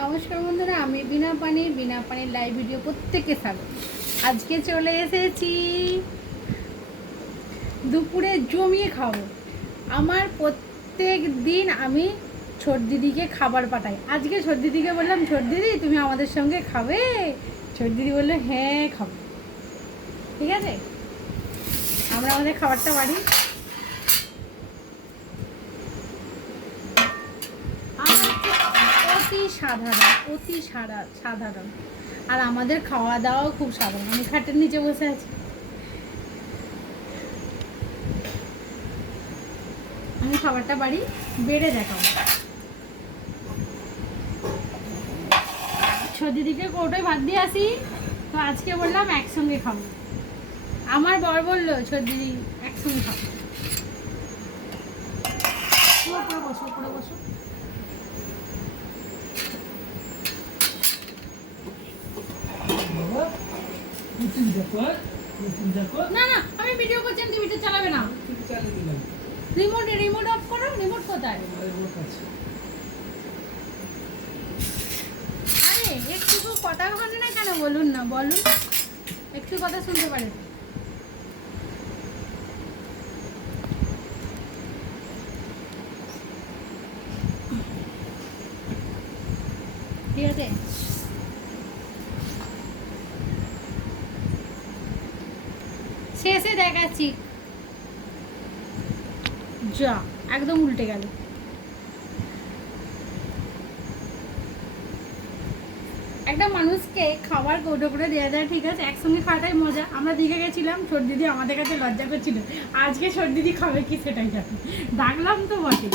নমস্কার বন্ধুরা, আমি বিনা পানি, বিনা পানির লাইভ ভিডিও প্রত্যেককে স্বাগত। আজকে চলে এসেছি। দুপুরে জমিয়ে খাব। আমার প্রত্যেক দিন আমি ছোট দিদিকে খাবার পাঠাই। আজকে ছোট দিদিকে বললাম ছোট দিদি তুমি আমাদের সঙ্গে খাবে? ছোট দিদি বলল হ্যাঁ খাব। ঠিক আছে? আমরা আমাদের খাবারটা বাড়ি আর হচ্ছে অতি সাধারণ, অতি সারা, সাধারণ। আর আমাদের খাওয়া দাওয়াও খুব সাধারণ। আমি খাটের নিচে বসে আছি। আমি খাবারটা বাড়ি বেড়ে দেখাবো। দিদিকে কৌটোয় ভাত দিয়ে আসি। তো আজকে বললাম একসঙ্গে খাব। আমার বর বলল দিদি, একসঙ্গে খাব। বসো বসো। না না, আমি ভিডিও করছি টিভিটা চালাবে না। দিলাম রিমোট অফ করো রিমোট কোথায়? আর একটু কথা ঘটে না কেন? বলুন না, বলুন। একটু কথা শুনতে পারে ঠিক আছে? শেষে দেখাচ্ছি। যা, একদম উল্টে গেল। একটা মানুষকে খাবার কৌটো করে দেওয়া যায়, ঠিক আছে? একসঙ্গে খাওয়াটাই মজা। আমরা দিঘে গেছিলাম, ছোট দিদি আমাদের কাছে লজ্জা করছিল। আজকে ছোট দিদি খাবে কি সেটাই জানি। ডাকলাম তো বটে।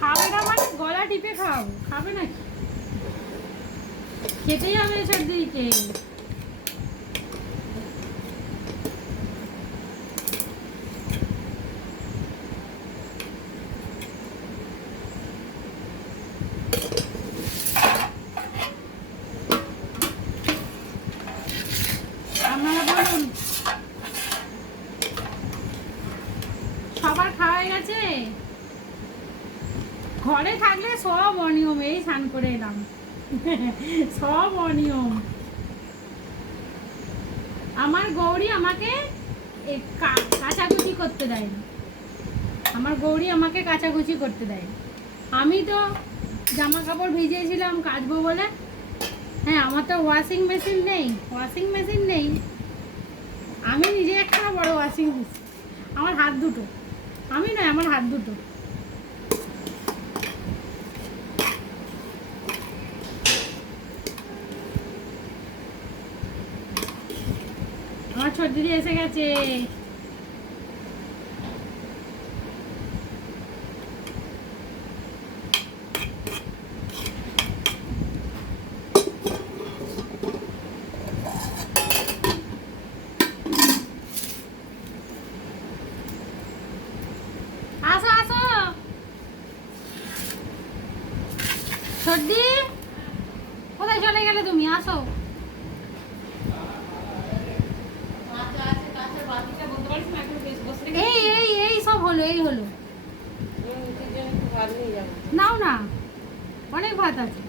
খাবে না মানে গলা টিপে খাওয়াবো। খাবে না খেতেই হবে ছোট দিদিকে। আপনারা বলুন। সবার খাওয়া গেছে? ঘরে থাকলে সব অনিয়ম, এই স্নান করে এলাম। সব অনিয়ম। আমার গৌরী আমাকে কাচাকুচি করতে দেয় আমার গৌরী আমাকে কাচাকুচি করতে দেয়। আমি তো জামা কাপড় ভিজিয়েছিলাম কাচবো বলে হ্যাঁ আমার তো ওয়াশিং মেশিন নেই ওয়াশিং মেশিন নেই। আমি নিজে একটা বড় ওয়াশিং মেশিন আমার হাত দুটো। আমি নয়, আমার হাত দুটো। আমার ছোট দিদি এসে গেছে আসো আসো সর্দি কোথায় চলে গেলে তুমি? আসো। এই এই এই সব হলো, এই হলো। নাও না, অনেক ভাত আছে।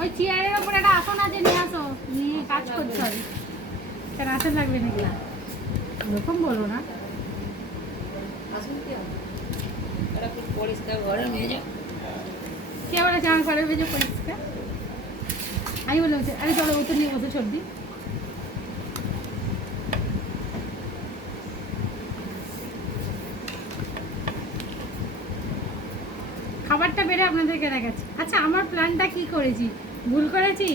ওই চেয়ারের ওপর একটা আসন আছে, নিয়ে আসো। নিয়ে কাজ করতে হবে আসন লাগবে নাকি? না, ওরকম বলো না। খাবারটা বেড়ে আপনাদেরকে দেখাচ্ছি। আচ্ছা আমার প্ল্যানটা কি করেছি? ভুল করেছি?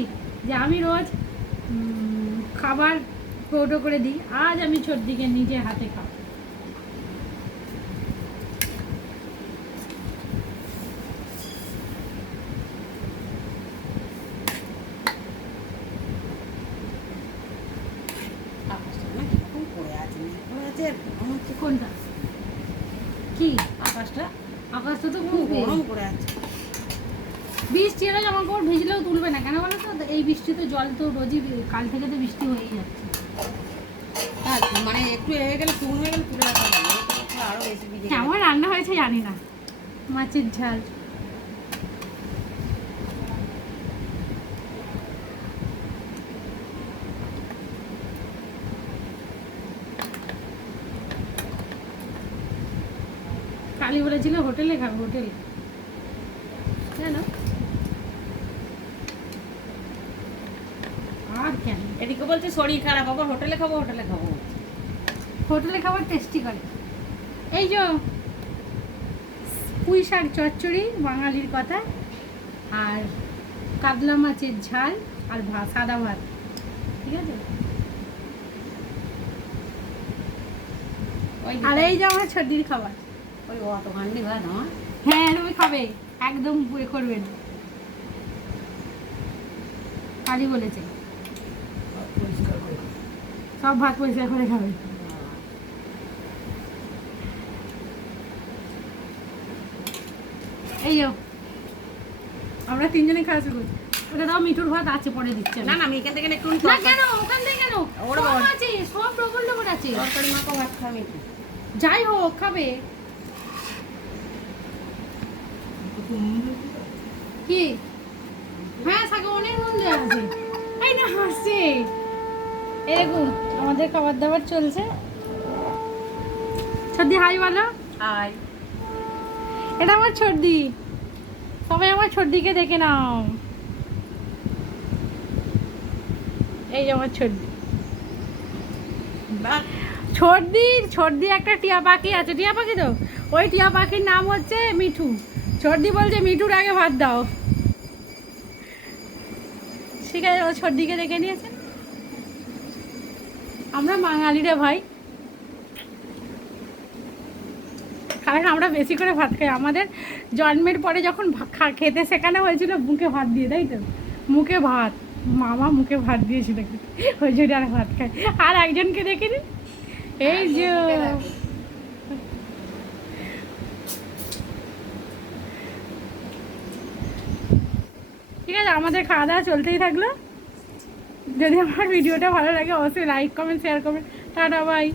যে আমি রোজ খাবার কৌটো করে দিই। আজ আমি সর্দিকে নিজে হাতে খাব আকাশটা না কীরকম পড়ে আছে কোনটা? কি? আকাশটা? আকাশটা তো খুব গরম করে আছে। বৃষ্টি জামা কাপড় ভিজলেও তুলবে না। কেন বলো তো? এই বৃষ্টিতে জল তো রোজই কাল থেকে তো বৃষ্টি হয়েই যাচ্ছে। হ্যাঁ মানে একটু হয়ে গেলে হয়ে গেলে তুলে রাখা যাবে। আরও বেশি কেমন রান্না হয়েছে জানি না। মাছের ঝাল। কালি বলেছিল হোটেলে খাব হোটেলে। জানো? আর কেন? এদিকে বলছে শরীর খারাপ আবার হোটেলে খাব হোটেলে খাব। হোটেলে খাবার টেস্টি করে। এই যে পুঁই শাক চচ্চড়ি বাঙালির কথা আর কাতলা মাছের ঝাল আর ভাত সাদা ভাত। ঠিক আছে? আর এই যে আমার ছর্দির খাবার। ওই অত হান্ডি ভাত আমার হ্যাঁ তুমি খাবে। একদম পুয়ে করবেন কালি বলেছে। সব ভাত পরিষ্কার করে খাবে। এই যো আমরা তিনজনে খাওয়া শুরু করছি। ওটা দাও মিঠুর ভাত আছে পরে দিচ্ছে না না আমি এখান থেকে একটু না কেন? ওখান থেকে কেন? ওরা। আছে সব ডবল ডবল আছে? তরকারি মাখো ভাত খাবে যাই হোক খাবে কত নুন দিয়েছি তো? কি? হ্যাঁ অনেক নুন দেওয়া আছে। এই না হাসছে। এরকম আমাদের খাবার দাবার চলছে হাই বলো। এটা আমার ছর্দি। সবাই আমার ছর্দিকে দেখে নাও। এই যে আমার ছর্দি। বাহ। ছর্দি ছর্দি একটা টিয়া পাখি আছে। টিয়া পাখি তো? ওই টিয়া পাখির নাম হচ্ছে মিঠু। ছর্দি বলছে, মিঠুর আগে ভাত দাও। ঠিক আছে, ও ছর্দিকে দেখে নিয়েছে। আমরা বাঙালিরা ভাই। কারণ আমরা বেশি করে ভাত খাই। আমাদের জন্মের পরে যখন খেতে শেখানো হয়েছিল, মুখে ভাত দিয়ে, তাই তো? মুখে ভাত। মামা মুখে ভাত দিয়েছিল। ওই জন্য আর ভাত খাই। আর একজনকে দেখিনি? এই যে ঠিক আছে, আমাদের খাওয়া দাওয়া চলতেই থাকল। যদি আমার ভিডিওটা ভালো লাগে, অবশ্যই লাইক কমেন্ট শেয়ার করবেন। Tata bye